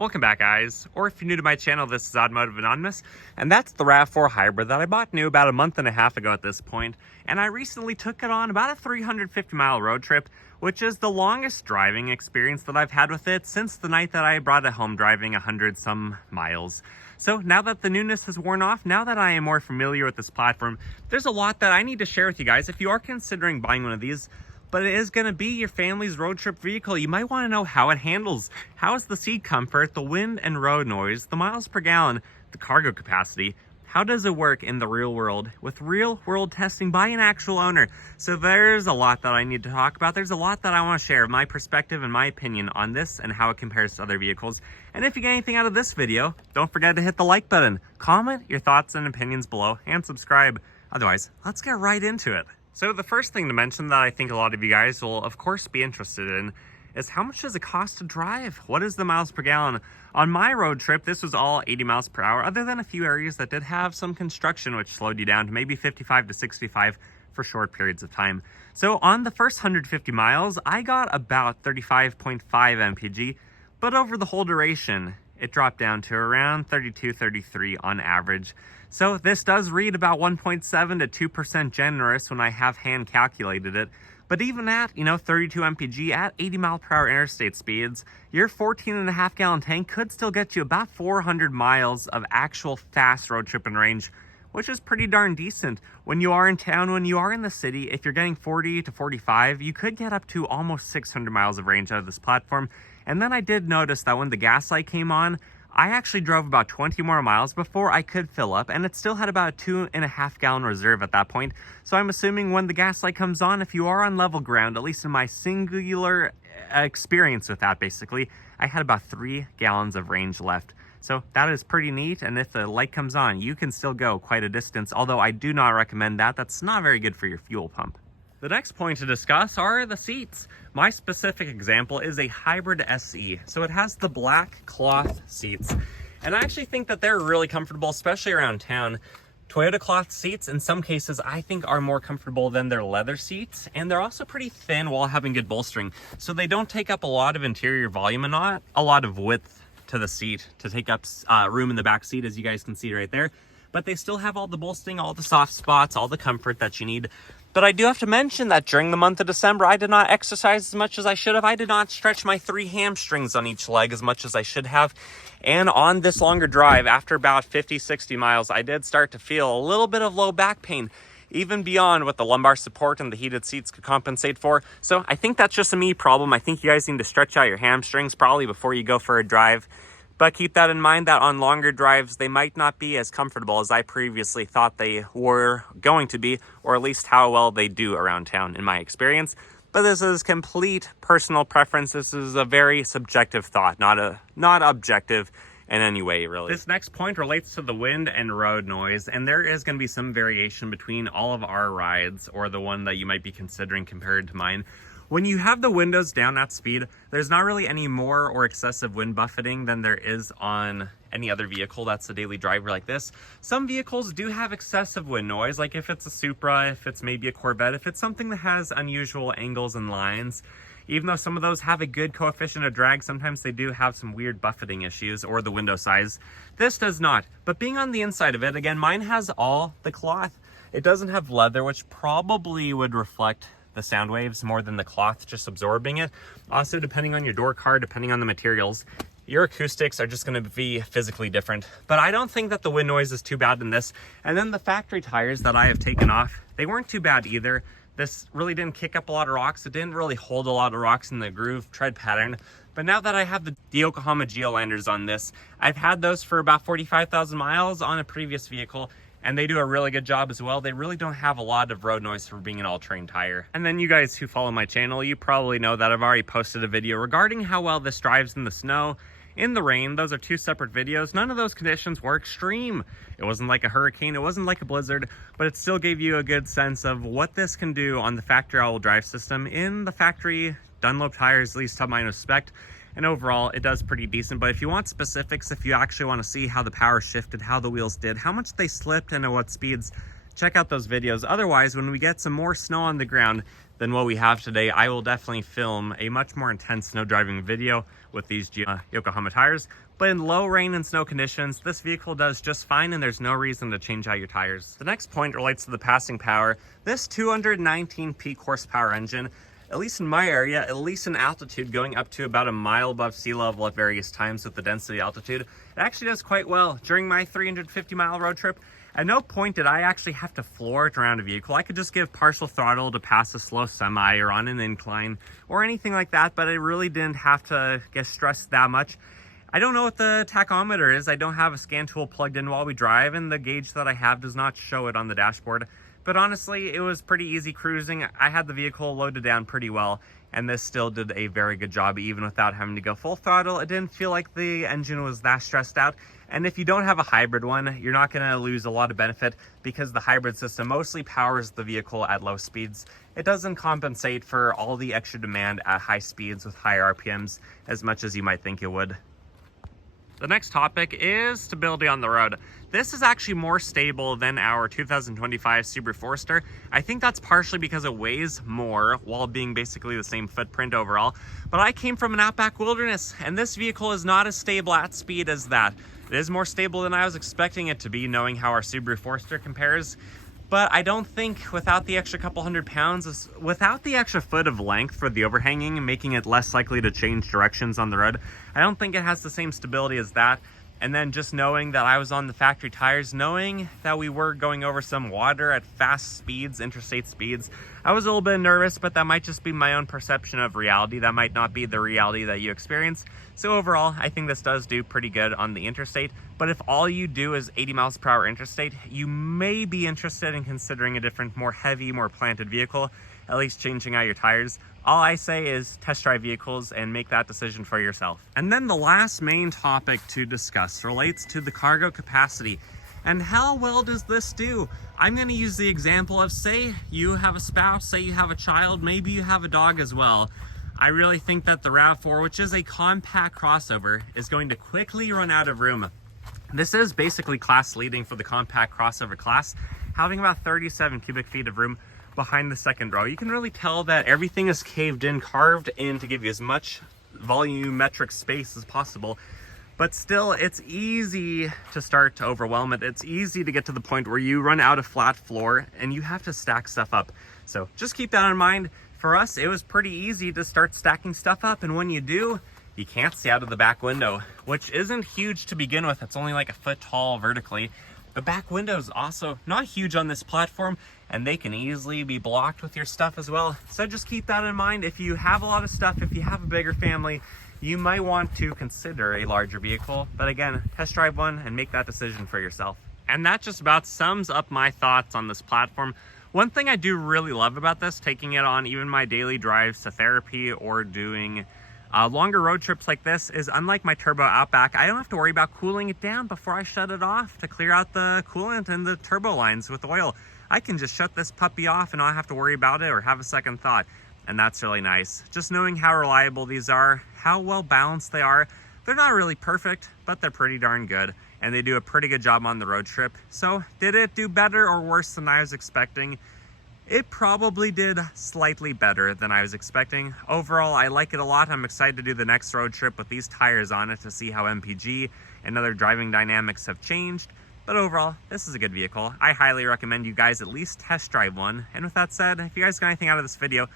Welcome back, guys. Or if you're new to my channel, this is Automotive Anonymous, and that's the RAV4 Hybrid that I bought new about a month and a half ago at this point. And I recently took it on about a 350-mile road trip, which is the longest driving experience that I've had with it since the night that I brought it home driving 100-some miles. So now that the newness has worn off, now that I am more familiar with this platform, there's a lot that I need to share with you guys. If you are considering buying one of these, but it is going to be your family's road trip vehicle, you might want to know how it handles. How is the seat comfort, the wind and road noise, the miles per gallon, the cargo capacity? How does it work in the real world with real world testing by an actual owner? So there's a lot that I need to talk about. There's a lot that I want to share, my perspective and my opinion on this and how it compares to other vehicles. And if you get anything out of this video, don't forget to hit the like button, comment your thoughts and opinions below, and subscribe. Otherwise, let's get right into it. So the first thing to mention that I think a lot of you guys will of course be interested in is how much does it cost to drive? What is the miles per gallon? On my road trip, this was all 80 miles per hour, other than a few areas that did have some construction which slowed you down to maybe 55 to 65 for short periods of time. So on the first 150 miles, I got about 35.5 mpg, but over the whole duration, it dropped down to around 32, 33 on average. So this does read about 1.7 to 2% generous when I have hand calculated it. But even at, 32 mpg at 80 mile per hour interstate speeds, your 14.5 gallon tank could still get you about 400 miles of actual fast road tripping range, which is pretty darn decent. When you are in town, when you are in the city, if you're getting 40 to 45, you could get up to almost 600 miles of range out of this platform. And then I did notice that when the gas light came on, I actually drove about 20 more miles before I could fill up, and it still had about a 2.5 gallon reserve at that point. So I'm assuming when the gas light comes on, if you are on level ground, at least in my singular experience with that, basically, I had about 3 gallons of range left. So that is pretty neat, and if the light comes on, you can still go quite a distance, although I do not recommend that. That's not very good for your fuel pump. The next point to discuss are the seats. My specific example is a Hybrid SE. So it has the black cloth seats. And I actually think that they're really comfortable, especially around town. Toyota cloth seats, in some cases, I think are more comfortable than their leather seats. And they're also pretty thin while having good bolstering. So they don't take up a lot of interior volume and not a lot of width to the seat to take up room in the back seat, as you guys can see right there. But they still have all the bolstering, all the soft spots, all the comfort that you need. But I do have to mention that during the month of December, I did not exercise as much as I should have. I did not stretch my 3 hamstrings on each leg as much as I should have. And on this longer drive, after about 50, 60 miles, I did start to feel a little bit of low back pain, even beyond what the lumbar support and the heated seats could compensate for. So I think that's just a me problem. I think you guys need to stretch out your hamstrings probably before you go for a drive. But keep that in mind that on longer drives, they might not be as comfortable as I previously thought they were going to be, or at least how well they do around town in my experience. But this is complete personal preference. This is a very subjective thought, not objective in any way, really. This next point relates to the wind and road noise, and there is going to be some variation between all of our rides or the one that you might be considering compared to mine. When you have the windows down at speed, there's not really any more or excessive wind buffeting than there is on any other vehicle that's a daily driver like this. Some vehicles do have excessive wind noise, like if it's a Supra, if it's maybe a Corvette, if it's something that has unusual angles and lines. Even though some of those have a good coefficient of drag, sometimes they do have some weird buffeting issues or the window size. This does not. But being on the inside of it, again, mine has all the cloth. It doesn't have leather, which probably would reflect the sound waves more than the cloth just absorbing it. Also, depending on your door card, depending on the materials, your acoustics are just going to be physically different. But I don't think that the wind noise is too bad in this. And then the factory tires that I have taken off, they weren't too bad either. This really didn't kick up a lot of rocks. It didn't really hold a lot of rocks in the groove tread pattern. But now that I have the Yokohama Geolanders on this, I've had those for about 45,000 miles on a previous vehicle, and they do a really good job as well. They really don't have a lot of road noise for being an all-terrain tire. And then you guys who follow my channel, you probably know that I've already posted a video regarding how well this drives in the snow, in the rain. Those are 2 separate videos. None of those conditions were extreme. It wasn't like a hurricane, it wasn't like a blizzard, but it still gave you a good sense of what this can do on the factory all-wheel drive system in the factory Dunlop tires, at least to my respect. And overall, it does pretty decent. But if you want specifics, if you actually want to see how the power shifted, how the wheels did, how much they slipped, and at what speeds, check out those videos. Otherwise, when we get some more snow on the ground than what we have today, I will definitely film a much more intense snow driving video with these Yokohama tires. But in low rain and snow conditions, this vehicle does just fine, and there's no reason to change out your tires. The next point relates to the passing power. This 219 peak horsepower engine, at least in my area, at least in altitude, going up to about a mile above sea level at various times with the density altitude, it actually does quite well. During my 350-mile road trip, at no point did I actually have to floor it around a vehicle. I could just give partial throttle to pass a slow semi or on an incline or anything like that, but I really didn't have to get stressed that much. I don't know what the tachometer is. I don't have a scan tool plugged in while we drive, and the gauge that I have does not show it on the dashboard. But honestly, it was pretty easy cruising. I had the vehicle loaded down pretty well, and this still did a very good job even without having to go full throttle. It didn't feel like the engine was that stressed out. And if you don't have a hybrid one, you're not going to lose a lot of benefit because the hybrid system mostly powers the vehicle at low speeds. It doesn't compensate for all the extra demand at high speeds with high RPMs as much as you might think it would. The next topic is stability on the road. This is actually more stable than our 2025 Subaru Forester. I think that's partially because it weighs more while being basically the same footprint overall. But I came from an outback wilderness, and this vehicle is not as stable at speed as that. It is more stable than I was expecting it to be, knowing how our Subaru Forester compares. But I don't think without the extra couple hundred pounds, without the extra foot of length for the overhanging, making it less likely to change directions on the road, I don't think it has the same stability as that. And then just knowing that I was on the factory tires, knowing that we were going over some water at fast speeds, interstate speeds, I was a little bit nervous, but that might just be my own perception of reality. That might not be the reality that you experience. So overall, I think this does do pretty good on the interstate. But if all you do is 80 miles per hour interstate, you may be interested in considering a different, more heavy, more planted vehicle, at least changing out your tires. All I say is test drive vehicles and make that decision for yourself. And then the last main topic to discuss relates to the cargo capacity. And how well does this do? I'm going to use the example of, say you have a spouse, say you have a child, maybe you have a dog as well. I really think that the RAV4, which is a compact crossover, is going to quickly run out of room. This is basically class leading for the compact crossover class, having about 37 cubic feet of room behind the second row. You can really tell that everything is caved in, carved in to give you as much volumetric space as possible. But still, it's easy to start to overwhelm it. It's easy to get to the point where you run out of flat floor and you have to stack stuff up. So just keep that in mind. For us, it was pretty easy to start stacking stuff up. And when you do, you can't see out of the back window, which isn't huge to begin with. It's only like a foot tall vertically. The back window is also not huge on this platform, and they can easily be blocked with your stuff as well. So just keep that in mind. If you have a lot of stuff, if you have a bigger family, you might want to consider a larger vehicle. But again, test drive one and make that decision for yourself. And that just about sums up my thoughts on this platform. One thing I do really love about this, taking it on even my daily drives to therapy or doing longer road trips like this, is unlike my turbo Outback, I don't have to worry about cooling it down before I shut it off to clear out the coolant and the turbo lines with oil. I can just shut this puppy off and not have to worry about it or have a second thought. And that's really nice. Just knowing how reliable these are, how well balanced they are. They're not really perfect, but they're pretty darn good. And they do a pretty good job on the road trip. So did it do better or worse than I was expecting? It probably did slightly better than I was expecting. Overall, I like it a lot. I'm excited to do the next road trip with these tires on it to see how MPG and other driving dynamics have changed. But overall, this is a good vehicle. I highly recommend you guys at least test drive one. And with that said, if you guys got anything out of this video,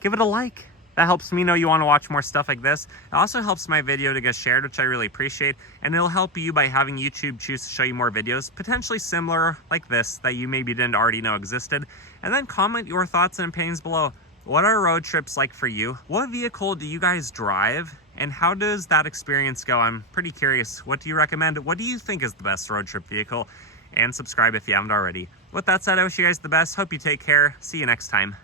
give it a like. That helps me know you want to watch more stuff like this. It also helps my video to get shared, which I really appreciate. And it'll help you by having YouTube choose to show you more videos, potentially similar like this, that you maybe didn't already know existed. And then comment your thoughts and opinions below. What are road trips like for you? What vehicle do you guys drive? And how does that experience go? I'm pretty curious. What do you recommend? What do you think is the best road trip vehicle? And subscribe if you haven't already. With that said, I wish you guys the best. Hope you take care. See you next time.